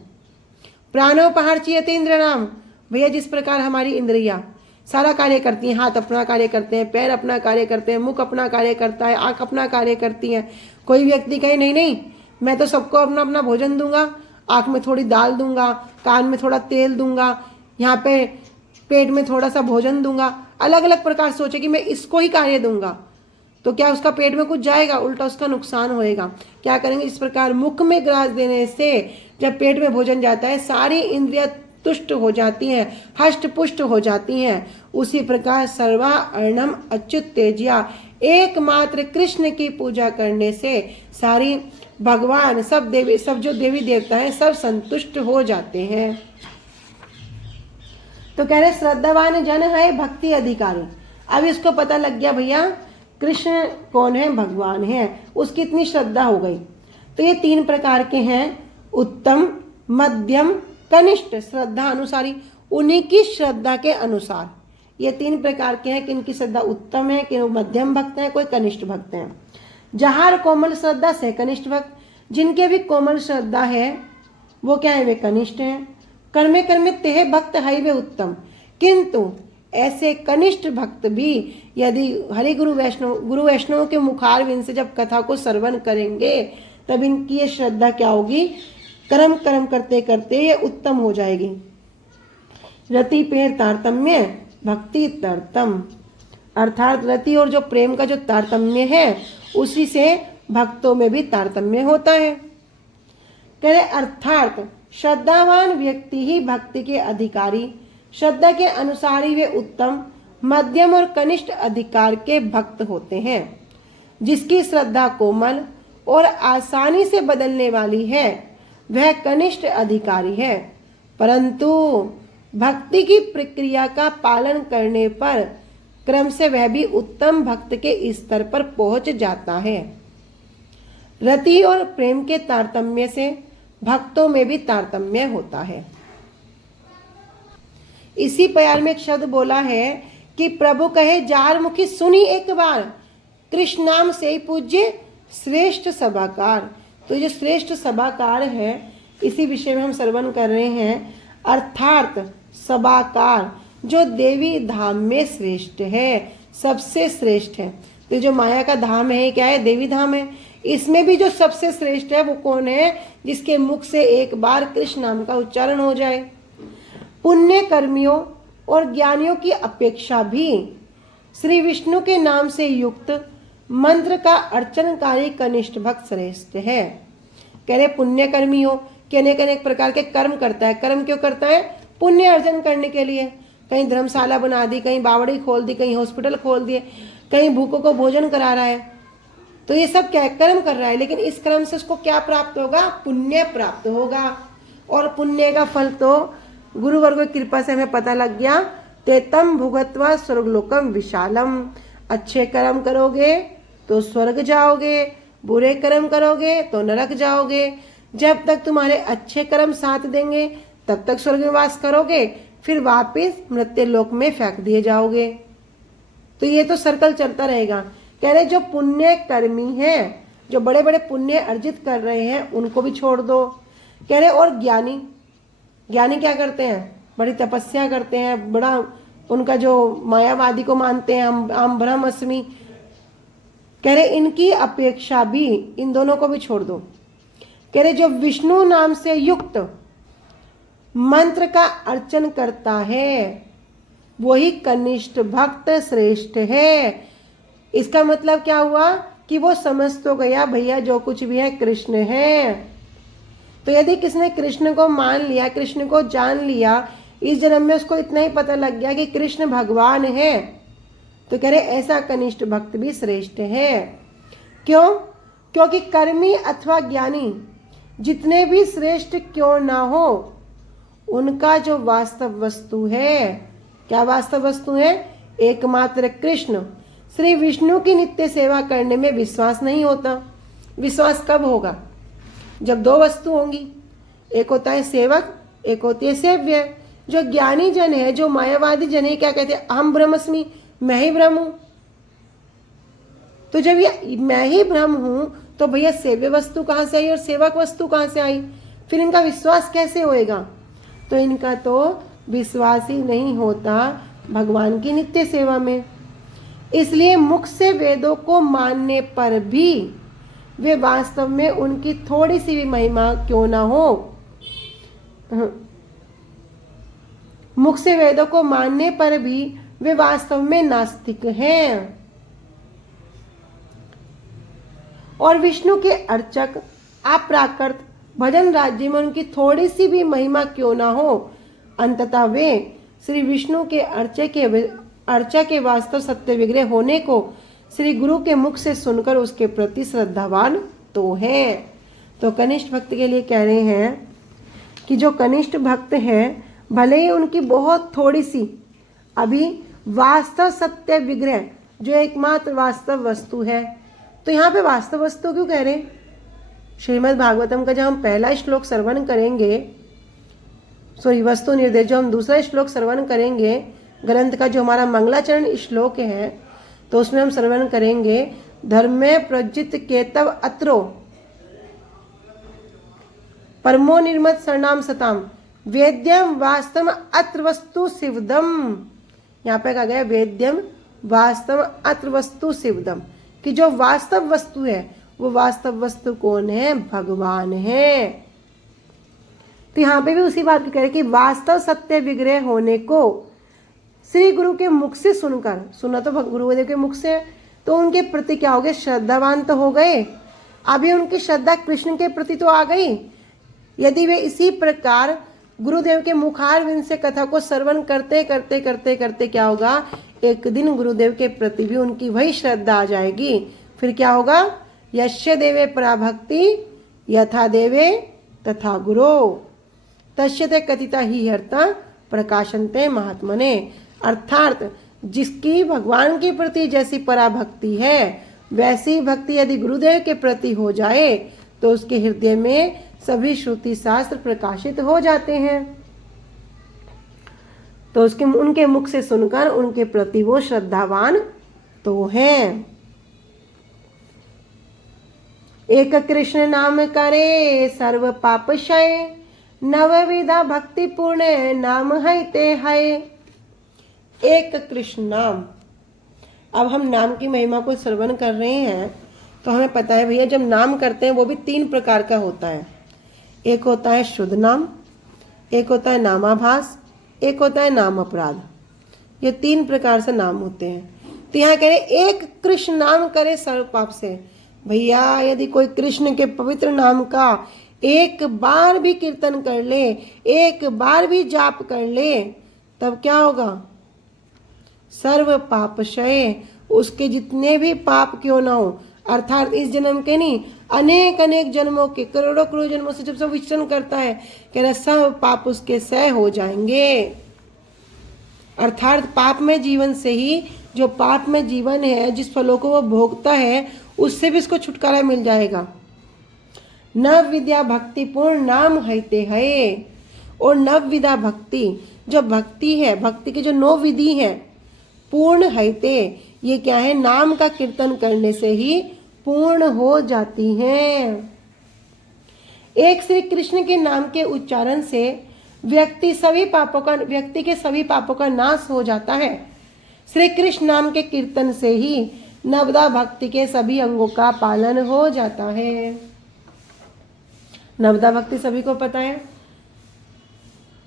प्राणोपहार चीयते इंद्र नाम, भैया जिस प्रकार हमारी इंद्रियां सारा कार्य करती हैं, हाथ अपना कार्य करते हैं, पैर अपना कार्य करते हैं, मुख अपना कार्य करता है, आंख अपना कार्य करती है। कोई व्यक्ति कहे नहीं नहीं मैं तो सबको अपना अपना भोजन दूंगा, आंख में थोड़ी दाल दूंगा, कान में थोड़ा तेल दूंगा, यहाँ पे पेट में थोड़ा सा भोजन दूंगा, अलग अलग प्रकार सोचे कि मैं इसको ही कार्य दूंगा, तो क्या उसका पेट में कुछ जाएगा, उल्टा उसका नुकसान होएगा। क्या करेंगे, इस प्रकार मुख में ग्रास देने से जब पेट में भोजन जाता है सारी इंद्रियां तुष्ट हो जाती हैं, हष्ट पुष्ट हो जाती हैं। उसी प्रकार सर्वा अर्णम अच्युत तेजिया, एकमात्र कृष्ण की पूजा करने से सारी भगवान सब जो देवी देवता हैं सब संतुष्ट हो जाते हैं। तो कह रहे श्रद्धावान जन है भक्ति अधिकारी। अब इसको पता लग गया भैया कृष्ण कौन है, भगवान है, उसकी इतनी श्रद्धा हो गई। तो ये 3 प्रकार के हैं, उत्तम, मध्यम, कनिष्ठ, श्रद्धा अनुसारी, उन्हीं की श्रद्धा के अनुसार ये 3 प्रकार के हैं कि इनकी श्रद्धा उत्तम है, कि मध्यम भक्त हैं, कोई कनिष्ठ भक्त हैं। जहार कोमल श्रद्धा से कनिष्ठ भक्त, जिनके भी कोमल श्रद्धा है वो क्या है, वे कनिष्ठ हैं। कर्मे कर्मे तेह भक्त है वे उत्तम, किंतु ऐसे कनिष्ठ भक्त भी यदि हरि गुरु वैष्णव के मुखारविंद से जब कथा को श्रवण करेंगे तब इनकी ये श्रद्धा क्या होगी, कर्म कर्म करते करते ये उत्तम हो जाएगी। रति पेर तारतम्य भक्ति तरतम, अर्थात रति और जो प्रेम का जो तारतम्य है उसी से भक्तों में भी तारतम्य होता है। कह रहे अर्थात श्रद्धावान व्यक्ति ही भक्ति के अधिकारी, श्रद्धा के अनुसार ही वे उत्तम, मध्यम और कनिष्ठ अधिकार के भक्त होते हैं। जिसकी श्रद्धा कोमल और आसानी से बदलने वाली है वह कनिष्ठ अधिकारी है, परंतु भक्ति की प्रक्रिया का पालन करने पर क्रम से वह भी उत्तम भक्त के स्तर पर पहुंच जाता है। रति और प्रेम के तारतम्य से भक्तों में भी तारतम्य होता है। इसी प्यार में एक शब्द बोला है कि प्रभु कहे जार मुखी सुनी एक बार, कृष्ण नाम से ही पूज्य श्रेष्ठ सभाकार। तो जो श्रेष्ठ सभाकार है इसी विषय में हम श्रवण कर रहे हैं। अर्थात सभाकार जो देवी धाम में श्रेष्ठ है, सबसे श्रेष्ठ है। तो जो माया का धाम है क्या है, देवी धाम है। इसमें भी जो सबसे श्रेष्ठ है वो कौन है, जिसके मुख से एक बार कृष्ण नाम का उच्चारण हो जाए। पुण्य कर्मियों और ज्ञानियों की अपेक्षा भी श्री विष्णु के नाम से युक्त मंत्र का अर्चनकारी कनिष्ठ भक्त श्रेष्ठ है। कह रहे पुण्य कर्मियों के अनेक अनेक प्रकार के कर्म करता है। कर्म क्यों करता है, पुण्य अर्जन करने के लिए। कहीं धर्मशाला बना दी, कहीं बावड़ी खोल दी, कहीं हॉस्पिटल खोल दिए, कहीं भूखों को भोजन करा रहा है। तो ये सब क्या है, कर्म कर रहा है। लेकिन इस कर्म से उसको क्या प्राप्त होगा, पुण्य प्राप्त होगा। और पुण्य का फल तो गुरुवर्ग की कृपा से हमें पता लग गया, तेतम भुगत्वा स्वर्गलोकम विशालम। अच्छे कर्म करोगे तो स्वर्ग जाओगे, बुरे कर्म करोगे तो नरक जाओगे। जब तक तुम्हारे अच्छे कर्म साथ देंगे तब तक स्वर्ग में वास करोगे, फिर वापस मृत्यु लोक में फेंक दिए जाओगे। तो ये तो सर्कल चलता रहेगा। कह रहे जो पुण्य कर्मी हैं, जो बड़े बड़े पुण्य अर्जित कर रहे हैं उनको भी छोड़ दो। कह रहे और ज्ञानी, ज्ञानी क्या करते हैं, बड़ी तपस्या करते हैं, बड़ा उनका जो मायावादी को मानते हैं, हम ब्रह्म अस्मि, कह रहे इनकी अपेक्षा भी, इन दोनों को भी छोड़ दो। कह रहे जो विष्णु नाम से युक्त मंत्र का अर्चन करता है वही कनिष्ठ भक्त श्रेष्ठ है। इसका मतलब क्या हुआ कि वो समझ तो गया भैया जो कुछ भी है कृष्ण है। तो यदि किसने कृष्ण को मान लिया, कृष्ण को जान लिया, इस जन्म में उसको इतना ही पता लग गया कि कृष्ण भगवान है, तो कह रहे ऐसा कनिष्ठ भक्त भी श्रेष्ठ है। क्यों? क्योंकि कर्मी अथवा ज्ञानी जितने भी श्रेष्ठ क्यों ना हो, उनका जो वास्तव वस्तु है, क्या वास्तव वस्तु है? एकमात्र कृष्ण श्री विष्णु की नित्य सेवा करने में विश्वास नहीं होता। विश्वास कब होगा? जब दो वस्तु होंगी, एक होता है सेवक, एक होती है सेव्य। जो ज्ञानी जन है, जो मायावादी जन है, क्या कहते हैं? अहम ब्रह्मस्मि, मैं ही ब्रह्म हूं। तो जब ये मैं ही ब्रह्म हूं, तो भैया सेव्य वस्तु कहां से आई और सेवक वस्तु कहां से आई? फिर इनका विश्वास कैसे होएगा? तो इनका तो विश्वास ही नहीं होता भगवान की नित्य सेवा में। इसलिए मुख से वेदों को मानने पर भी वे वास्तव में उनकी थोड़ी सी भी महिमा क्यों ना हो, मुख से वेदों को मानने पर भी वे वास्तव में नास्तिक हैं। और विष्णु के अर्चक अप्राकृत भजन राज्य में उनकी थोड़ी सी भी महिमा क्यों ना हो, अंततः वे श्री विष्णु के अर्चा के वास्तव सत्य विग्रह होने को श्री गुरु के मुख से सुनकर उसके प्रति श्रद्धावान तो है। तो कनिष्ठ भक्त के लिए कह रहे हैं कि जो कनिष्ठ भक्त हैं, भले ही उनकी बहुत थोड़ी सी अभी वास्तव सत्य विग्रह, जो एकमात्र वास्तव वस्तु है, तो यहाँ पे वास्तव वस्तु क्यों कह रहे हैं? श्रीमद् भागवतम का जब हम पहला श्लोक श्रवण करेंगे, वस्तु निर्देश जो हम दूसरा श्लोक श्रवण करेंगे, ग्रंथ का जो हमारा मंगलाचरण श्लोक है, तो उसमें हम श्रवण करेंगे धर्मे प्रज्जित केतव अत्रो परमो निर्मत शरणाम सताम वेद्यम वास्तव अत्र वस्तु शिवदम। यहाँ पे कहा गया वेद्यम वास्तव अत्र वस्तु शिवदम, कि जो वास्तव वस्तु है वो वास्तव वस्तु कौन है? भगवान है। तो यहाँ पे भी उसी बात को कह रहे कि वास्तव सत्य विग्रह होने को श्री गुरु के मुख से सुनकर, सुना तो गुरुदेव के मुख से, तो उनके प्रति क्या हो गए? श्रद्धावान तो हो गए। अभी उनकी श्रद्धा कृष्ण के प्रति तो आ गई। यदि वे इसी प्रकार गुरुदेव के मुखारविंद से कथा को श्रवण करते करते करते करते क्या होगा? एक दिन गुरुदेव के प्रति भी उनकी वही श्रद्धा आ जाएगी। फिर क्या होगा? यस्य देवे पराभक्ति यथा देवे तथा गुरो तस्यते कथिता ही हर्ता प्रकाशनते महात्मने। अर्थात जिसकी भगवान के प्रति जैसी पराभक्ति है, वैसी भक्ति यदि गुरुदेव के प्रति हो जाए तो उसके हृदय में सभी श्रुति शास्त्र प्रकाशित हो जाते हैं। तो उनके मुख से सुनकर उनके प्रति वो श्रद्धावान तो हैं। एक कृष्ण नाम करे सर्व पाप क्षय, नवविधा भक्ति पूर्ण नाम है ते है। एक कृष्ण नाम। अब हम नाम की महिमा को श्रवण कर रहे हैं तो हमें पता है भैया, जब नाम करते हैं वो भी 3 प्रकार का होता है। एक होता है शुद्ध नाम, एक होता है नामाभास, एक होता है नाम अपराध। ये 3 प्रकार से नाम होते हैं। तो यहाँ कह रहे एक कृष्ण नाम करे सर्व पाप से। भैया यदि कोई कृष्ण के पवित्र नाम का एक बार भी कीर्तन कर ले, एक बार भी जाप कर ले, तब क्या होगा? सर्व पाप क्षय। उसके जितने भी पाप क्यों ना हो, अर्थात इस जन्म के नहीं, अनेक अनेक जन्मों के, करोड़ों करोड़ जन्मों से जब सब विचरण करता है, कह रहा सब पाप उसके क्षय हो जाएंगे। अर्थात पाप में जीवन से ही, जो पाप में जीवन है, जिस फलों को वो भोगता है, उससे भी इसको छुटकारा मिल जाएगा। नव विद्या भक्ति पूर्ण नाम हैते है। और नव विद्या भक्ति, जो भक्ति है, भक्ति की जो 9 विधि है, पूर्ण हैते, ये क्या है? नाम का कीर्तन करने से ही पूर्ण हो जाती हैं। एक श्री कृष्ण के नाम के उच्चारण से व्यक्ति के सभी पापों का नाश हो जाता है। श्री कृष्ण नाम के कीर्तन से ही नवदा भक्ति के सभी अंगों का पालन हो जाता है। नवदा भक्ति सभी को पता है।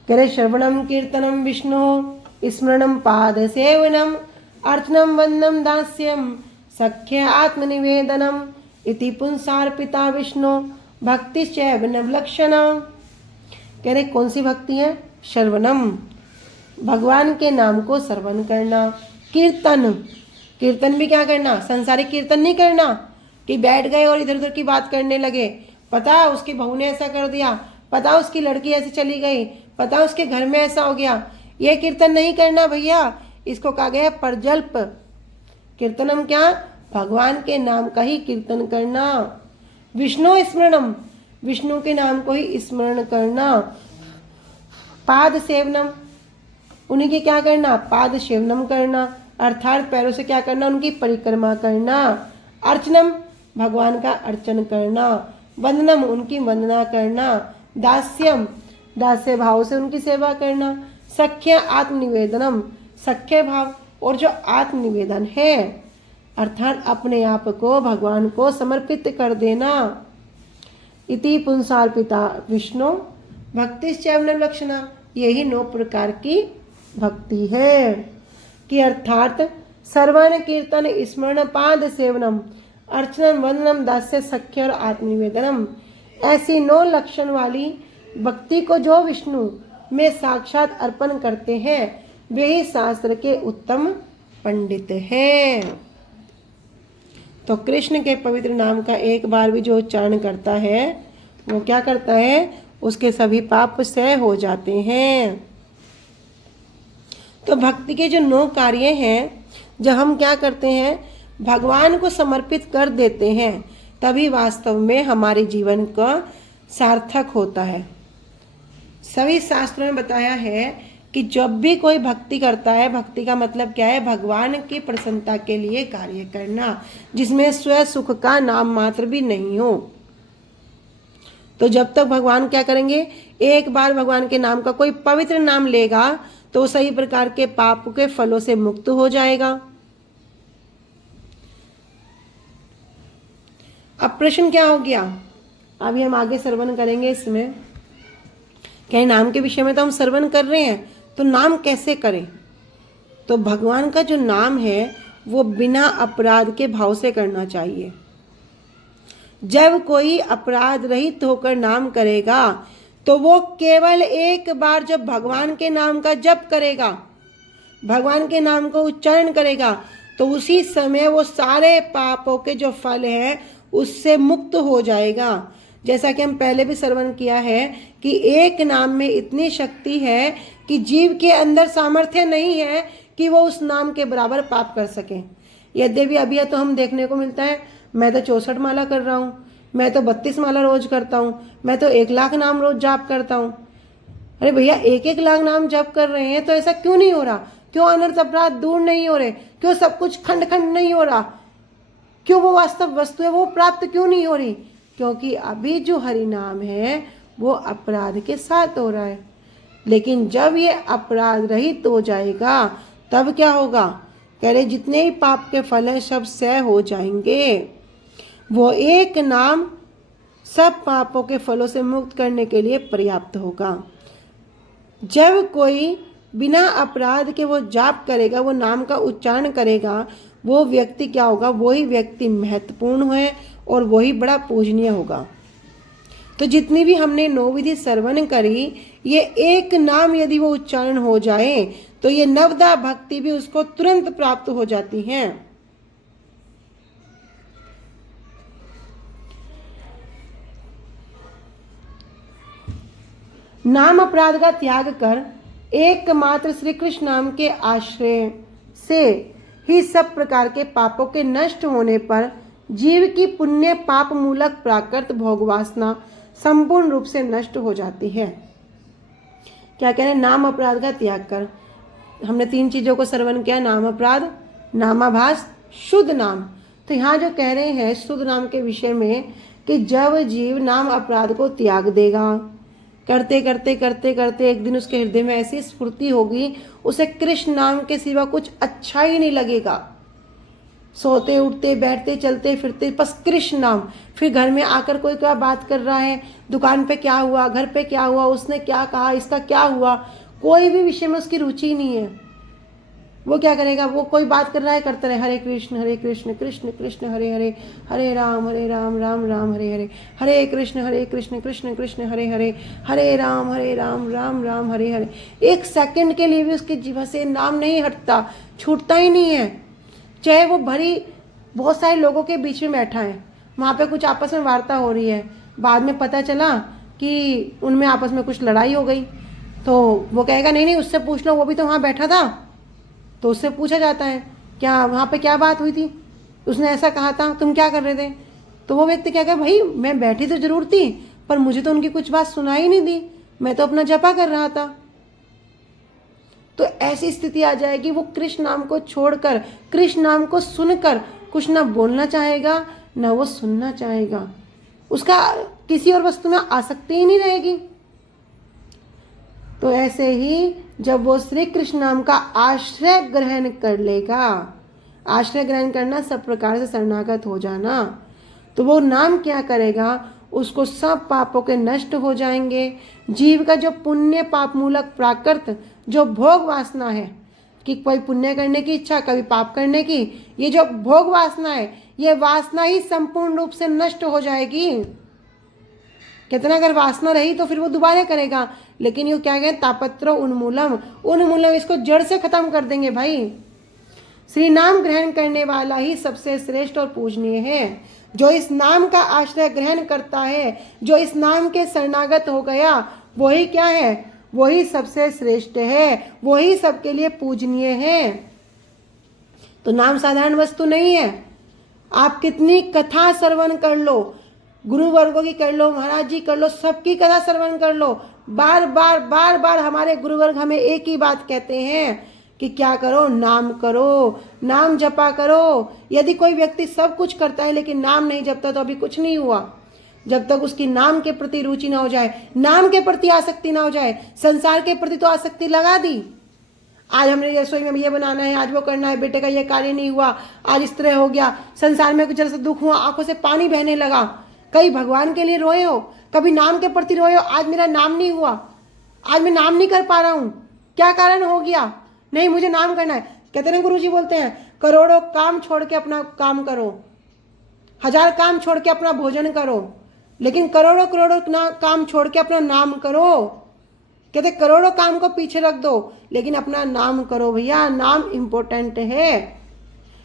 कह रहे श्रवणम कीर्तनम विष्णु स्मरणम पाद सेवनम अर्चनम वंदनम दास्यम सख्य आत्मनिवेदनम इति पुंसार्पिता विष्णु भक्ति चैव नवलक्षणा। कह रहे कौन सी भक्ति है? श्रवणम, भगवान के नाम को श्रवण करना। कीर्तन, कीर्तन भी क्या करना? संसारिक कीर्तन नहीं करना कि बैठ गए और इधर उधर की बात करने लगे। पता उसकी बहू ने ऐसा कर दिया, पता उसकी लड़की ऐसे चली गई, पता उसके घर में ऐसा हो गया। ये कीर्तन नहीं करना भैया, इसको कहा गया परजल्प। कीर्तनम क्या? भगवान के नाम का ही कीर्तन करना। विष्णु स्मरणम, विष्णु के नाम को ही स्मरण करना। पाद सेवनम, उन्हीं की क्या करना? पाद सेवनम करना, अर्थात पैरों से क्या करना? उनकी परिक्रमा करना। अर्चनम, भगवान का अर्चन करना। वंदनम, उनकी वंदना करना। दास्यम, दास्य भाव से उनकी सेवा करना। सख्य आत्मनिवेदनम, सख्य भाव और जो आत्मनिवेदन है अर्थात अपने आप को भगवान को समर्पित कर देना। इति पुंसार्पिता विष्णु भक्ति चैव लक्षणा, यही 9 प्रकार की भक्ति है कि अर्थात सर्वण कीर्तन स्मरण पाद सेवनम अर्चनम वंदनम दास्य सख्य और आत्मनिवेदनम। ऐसी 9 लक्षण वाली भक्ति को जो विष्णु में साक्षात अर्पण करते हैं वे ही शास्त्र के उत्तम पंडित हैं। तो कृष्ण के पवित्र नाम का एक बार भी जो उच्चारण करता है वो क्या करता है? उसके सभी पाप क्षय हो जाते हैं। तो भक्ति के जो 9 कार्य हैं, जब हम क्या करते हैं? भगवान को समर्पित कर देते हैं, तभी वास्तव में हमारे जीवन का सार्थक होता है। सभी शास्त्रों में बताया है कि जब भी कोई भक्ति करता है, भक्ति का मतलब क्या है? भगवान की प्रसन्नता के लिए कार्य करना, जिसमें स्व सुख का नाम मात्र भी नहीं हो। तो जब तक भगवान क्या करेंगे? एक बार भगवान के नाम का कोई पवित्र नाम लेगा तो सही प्रकार के पाप के फलों से मुक्त हो जाएगा। अब प्रश्न क्या हो गया? अभी हम आगे श्रवण करेंगे इसमें। क्या नाम के विषय में तो हम श्रवण कर रहे हैं, तो नाम कैसे करें? तो भगवान का जो नाम है वो बिना अपराध के भाव से करना चाहिए। जब कोई अपराध रहित होकर नाम करेगा तो वो केवल एक बार जब भगवान के नाम का जप करेगा, भगवान के नाम को उच्चारण करेगा, तो उसी समय वो सारे पापों के जो फल हैं उससे मुक्त हो जाएगा। जैसा कि हम पहले भी श्रवण किया है कि एक नाम में इतनी शक्ति है कि जीव के अंदर सामर्थ्य नहीं है कि वो उस नाम के बराबर पाप कर सके। यद्यपि अभी तो हम देखने को मिलता है, मैं तो 64 माला कर रहा हूँ, मैं तो 32 माला रोज करता हूँ, मैं तो 1 लाख नाम रोज जाप करता हूँ। अरे भैया 1-1 लाख नाम जाप कर रहे हैं तो ऐसा क्यों नहीं हो रहा? क्यों अनर्थ अपराध दूर नहीं हो रहे? क्यों सब कुछ खंड खंड नहीं हो रहा? क्यों वो वास्तव वस्तु है वो प्राप्त क्यों नहीं हो रही? क्योंकि अभी जो हरि नाम है वो अपराध के साथ हो रहा है। लेकिन जब ये अपराध रहित हो जाएगा तब क्या होगा? कह रहे जितने ही पाप के फल हैं सब क्षय हो जाएंगे। वो एक नाम सब पापों के फलों से मुक्त करने के लिए पर्याप्त होगा। जब कोई बिना अपराध के वो जाप करेगा, वो नाम का उच्चारण करेगा, वो व्यक्ति क्या होगा? वही व्यक्ति महत्वपूर्ण है और वही बड़ा पूजनीय होगा। तो जितनी भी हमने 9 विधि श्रवण करी, ये एक नाम यदि वो उच्चारण हो जाए तो ये नवदा भक्ति भी उसको तुरंत प्राप्त हो जाती हैं। नाम अपराध का त्याग कर एकमात्र श्री कृष्ण नाम के आश्रय से ही सब प्रकार के पापों के नष्ट होने पर जीव की पुण्य पाप मूलक प्राकृत भोग वासना संपूर्ण रूप से नष्ट हो जाती है। क्या कह रहे हैं? नाम अपराध का त्याग कर। हमने 3 चीजों को श्रवण किया, नाम अपराध, नामाभास, शुद्ध नाम। तो यहाँ जो कह रहे हैं शुद्ध नाम के विषय में कि जब जीव नाम अपराध को त्याग देगा, करते करते करते करते एक दिन उसके हृदय में ऐसी स्फूर्ति होगी, उसे कृष्ण नाम के सिवा कुछ अच्छा ही नहीं लगेगा। सोते उठते बैठते चलते फिरते बस कृष्ण नाम। फिर घर में आकर कोई क्या बात कर रहा है, दुकान पे क्या हुआ, घर पे क्या हुआ, उसने क्या कहा, इसका क्या हुआ, कोई भी विषय में उसकी रुचि नहीं है। वो क्या करेगा, वो कोई बात कर रहा है करता रहे हरे कृष्ण कृष्ण कृष्ण हरे हरे, हरे राम राम राम हरे हरे, हरे कृष्ण कृष्ण कृष्ण हरे हरे, हरे राम राम राम हरे हरे। एक सेकंड के लिए भी उसके जीवन से नाम नहीं हटता, छूटता ही नहीं है। चाहे वो भरी बहुत सारे लोगों के बीच में बैठा है, वहाँ पे कुछ आपस में वार्ता हो रही है, बाद में पता चला कि उनमें आपस में कुछ लड़ाई हो गई, तो वो कहेगा नहीं उससे पूछ लो, वो भी तो वहाँ बैठा था। तो उससे पूछा जाता है क्या वहाँ पे क्या बात हुई थी, उसने ऐसा कहा था, तुम क्या कर रहे थे। तो वो व्यक्ति क्या कहे, भाई मैं बैठी तो जरूर थी पर मुझे तो उनकी कुछ बात सुनाई नहीं दी, मैं तो अपना जपा कर रहा था। तो ऐसी स्थिति आ जाएगी, वो कृष्ण नाम को छोड़कर, कृष्ण नाम को सुनकर कुछ ना बोलना चाहेगा ना वो सुनना चाहेगा, उसका किसी और वस्तु में आसक्ति ही नहीं रहेगी। तो ऐसे ही जब वो श्री कृष्ण नाम का आश्रय ग्रहण कर लेगा, आश्रय ग्रहण करना सब प्रकार से शरणागत हो जाना, तो वो नाम क्या करेगा, उसको सब पापों के नष्ट हो जाएंगे। जीव का जो पुण्य पाप मूलक प्राकृत जो भोग वासना है कि कोई पुण्य करने की इच्छा, कभी पाप करने की, ये जो भोग वासना है, ये वासना ही संपूर्ण रूप से नष्ट हो जाएगी। कितना अगर वासना रही तो फिर वो दोबारा करेगा, लेकिन ये क्या कहें, तापत्रो उन्मूलम, उन्मूलम, इसको जड़ से खत्म कर देंगे भाई। श्री नाम ग्रहण करने वाला ही सबसे श्रेष्ठ और पूजनीय है। जो इस नाम का आश्रय ग्रहण करता है, जो इस नाम के शरणागत हो गया, वही क्या है, वही सबसे श्रेष्ठ है, वही सबके लिए पूजनीय है। तो नाम साधारण वस्तु नहीं है। आप कितनी कथा श्रवण कर लो, गुरु वर्गों की कर लो, महाराज जी कर लो, सबकी कथा श्रवण कर लो, बार बार हमारे गुरु वर्ग हमें एक ही बात कहते हैं कि क्या करो, नाम करो, नाम जपा करो। यदि कोई व्यक्ति सब कुछ करता है लेकिन नाम नहीं जपता तो अभी कुछ नहीं हुआ। जब तक उसकी नाम के प्रति रुचि ना हो जाए, नाम के प्रति आसक्ति ना हो जाए, संसार के प्रति तो आसक्ति लगा दी, आज हमने रसोई में ये बनाना है, आज वो करना है, बेटे का ये कार्य नहीं हुआ, आज इस तरह हो गया, संसार में कुछ जरा सा दुख हुआ, आंखों से पानी बहने लगा। कहीं भगवान के लिए रोए हो, कभी नाम के प्रति रोए हो, आज मेरा नाम नहीं हुआ, आज मैं नाम नहीं कर पा रहा हूं, क्या कारण हो गया, नहीं मुझे नाम करना है। कहते हैं गुरु जी बोलते हैं, करोड़ों काम छोड़ के अपना काम करो, 1000 काम छोड़ के अपना भोजन करो, लेकिन करोड़ों काम छोड़ के अपना नाम करो। कहते करोड़ों काम को पीछे रख दो लेकिन अपना नाम करो भैया, नाम इंपॉर्टेंट है।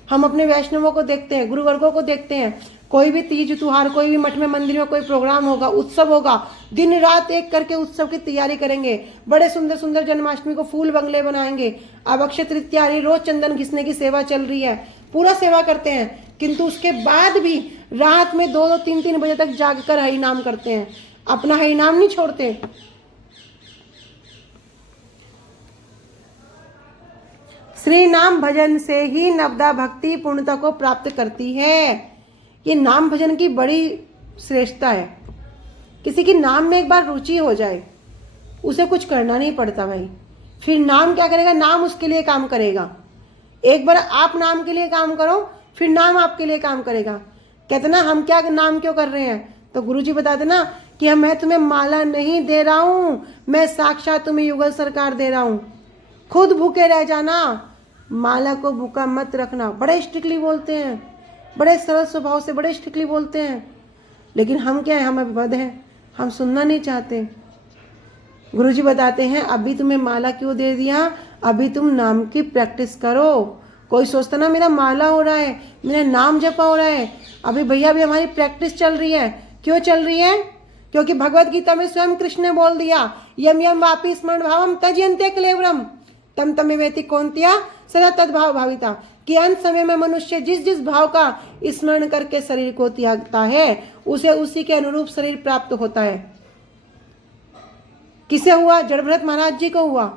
हम अपने वैष्णवों को देखते हैं, गुरु वर्गों को देखते हैं, कोई भी तीज त्योहार, कोई भी मठ में मंदिर में कोई प्रोग्राम होगा, उत्सव होगा, दिन रात एक करके उत्सव की तैयारी करेंगे, बड़े सुंदर सुंदर जन्माष्टमी को फूल बंगले बनाएंगे, अब अक्षय तृतीया आ रही, रोज चंदन घिसने की सेवा चल रही है, पूरा सेवा करते हैं, किंतु उसके बाद भी रात में 2-2, 3-3 बजे तक जागकर हरि नाम करते हैं, अपना हरि नाम नहीं छोड़ते। श्री नाम भजन से ही नवदा भक्ति पूर्णता को प्राप्त करती है। ये नाम भजन की बड़ी श्रेष्ठता है। किसी की नाम में एक बार रुचि हो जाए, उसे कुछ करना नहीं पड़ता भाई, फिर नाम क्या करेगा, नाम उसके लिए काम करेगा। एक बार आप नाम के लिए काम करो, फिर नाम आपके लिए काम करेगा। कहते ना हम क्या नाम क्यों कर रहे हैं, तो गुरुजी बताते ना कि मैं तुम्हें माला नहीं दे रहा हूं, मैं साक्षात तुम्हें युगल सरकार दे रहा हूं, खुद भूखे रह जाना, माला को भूखा मत रखना। बड़े स्ट्रिक्टली बोलते हैं, बड़े सरल स्वभाव से बड़े स्ट्रिक्टली बोलते हैं, लेकिन हम क्या है, हम अभिबद्ध हैं, हम सुनना नहीं चाहते। गुरुजी बताते हैं अभी तुम्हें माला क्यों दे दिया, अभी तुम नाम की प्रैक्टिस करो। कोई सोचता ना मेरा माला हो रहा है, मेरा नाम जपा हो रहा है, अभी भैया अभी हमारी प्रैक्टिस चल रही है। क्यों चल रही है, क्योंकि भगवत गीता में स्वयं कृष्ण ने बोल दिया, यम यम वापी स्मरण भावम तजयन्ते क्लेवरम तम तमेवेति कौन्त्या सदा तद्भाव भाविता, कि अंत समय में मनुष्य जिस जिस भाव का स्मरण करके शरीर को त्यागता है उसे उसी के अनुरूप शरीर प्राप्त होता है। किसे हुआ, जड़भरत महाराज जी को हुआ।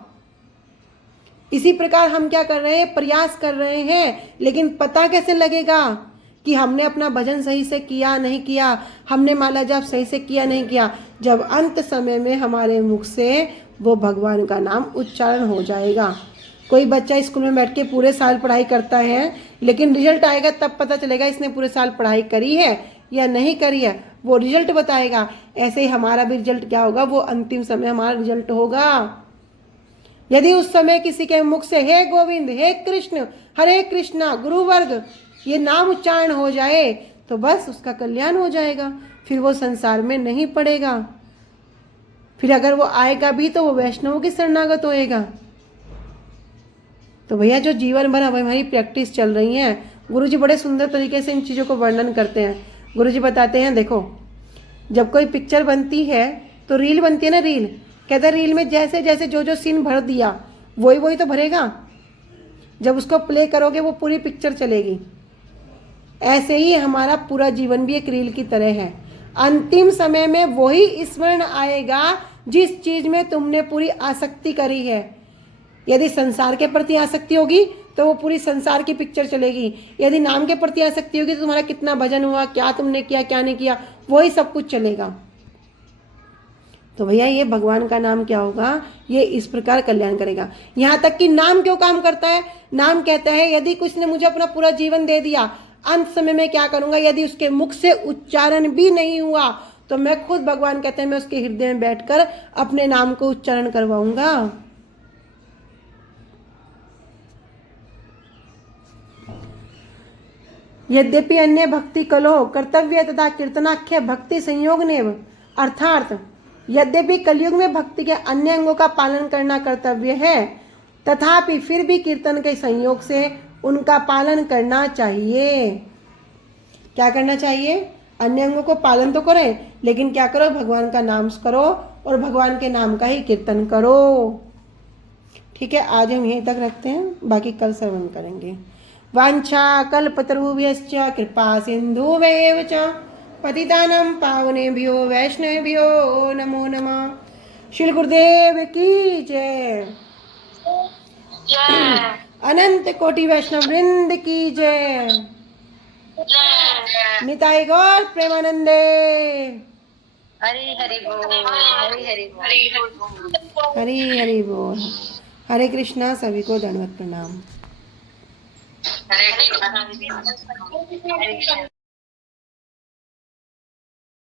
इसी प्रकार हम क्या कर रहे हैं, प्रयास कर रहे हैं, लेकिन पता कैसे लगेगा कि हमने अपना भजन सही से किया नहीं किया, हमने माला जाप सही से किया नहीं किया। जब अंत समय में हमारे मुख से वो भगवान का नाम उच्चारण हो जाएगा। कोई बच्चा स्कूल में बैठ के पूरे साल पढ़ाई करता है, लेकिन रिजल्ट आएगा तब पता चलेगा इसने पूरे साल पढ़ाई करी है या नहीं करी है, वो रिजल्ट बताएगा। ऐसे ही हमारा भी रिजल्ट क्या होगा, वो अंतिम समय हमारा रिजल्ट होगा। यदि उस समय किसी के मुख से हे गोविंद, हे कृष्ण, हरे कृष्णा, गुरुवर्ग ये नाम उच्चारण हो जाए तो बस उसका कल्याण हो जाएगा, फिर वो संसार में नहीं पड़ेगा। फिर अगर वो आएगा भी तो वो वैष्णवों की शरणागत होएगा। तो भैया जो जीवन भर हमारी प्रैक्टिस चल रही है, गुरुजी बड़े सुंदर तरीके से इन चीज़ों को वर्णन करते हैं। गुरुजी बताते हैं, देखो जब कोई पिक्चर बनती है तो रील बनती है ना, रील कहते हैं रील में जैसे जैसे जो जो सीन भर दिया वही वही तो भरेगा। जब उसको प्ले करोगे वो पूरी पिक्चर चलेगी। ऐसे ही हमारा पूरा जीवन भी एक रील की तरह है। अंतिम समय में वही स्मरण आएगा जिस चीज में तुमने पूरी आसक्ति करी है। यदि संसार के प्रति आसक्ति होगी तो वो पूरी संसार की पिक्चर चलेगी। यदि नाम के प्रति आसक्ति होगी तो तुम्हारा कितना भजन हुआ, क्या तुमने किया, क्या नहीं किया, वही सब कुछ चलेगा। तो भैया ये भगवान का नाम क्या होगा, ये इस प्रकार कल्याण करेगा। यहाँ तक कि नाम क्यों काम करता है, नाम कहता है यदि कुछ ने मुझे अपना पूरा जीवन दे दिया, अंत समय में क्या करूंगा, यदि उसके मुख से उच्चारण भी नहीं हुआ तो मैं खुद, भगवान कहते हैं, मैं उसके हृदय में बैठकर अपने नाम को उच्चारण करवाऊंगा। यद्यपि अन्य भक्ति कलो कर्तव्य तथा कीर्तनाख्य भक्ति संयोग नेव, अर्थात यद्यपि कलयुग में भक्ति के अन्य अंगों का पालन करना कर्तव्य है, तथापि फिर भी कीर्तन के संयोग से उनका पालन करना चाहिए। क्या करना चाहिए, अन्य अंगों को पालन तो करें, लेकिन क्या करो, भगवान का नाम करो और भगवान के नाम का ही कीर्तन करो। ठीक है, आज हम यहीं तक रखते हैं, बाकी कल श्रवण करेंगे। वांछा कल्पतरुभ्यश्च कृपा सिन्धुभ्येव च पतितानां पावनेभ्यो वैष्णवेभ्यो नमो नमः। श्री गुरुदेव की जय। अनंत कोटि वैष्णव वृंद की जय। निताई गौर प्रेमानंदे। हरि हरि बोल, हरि हरि बोल, हरि हरि बोल। हरे कृष्णा, सभी को दंडवत प्रणाम। हरे कृष्ण।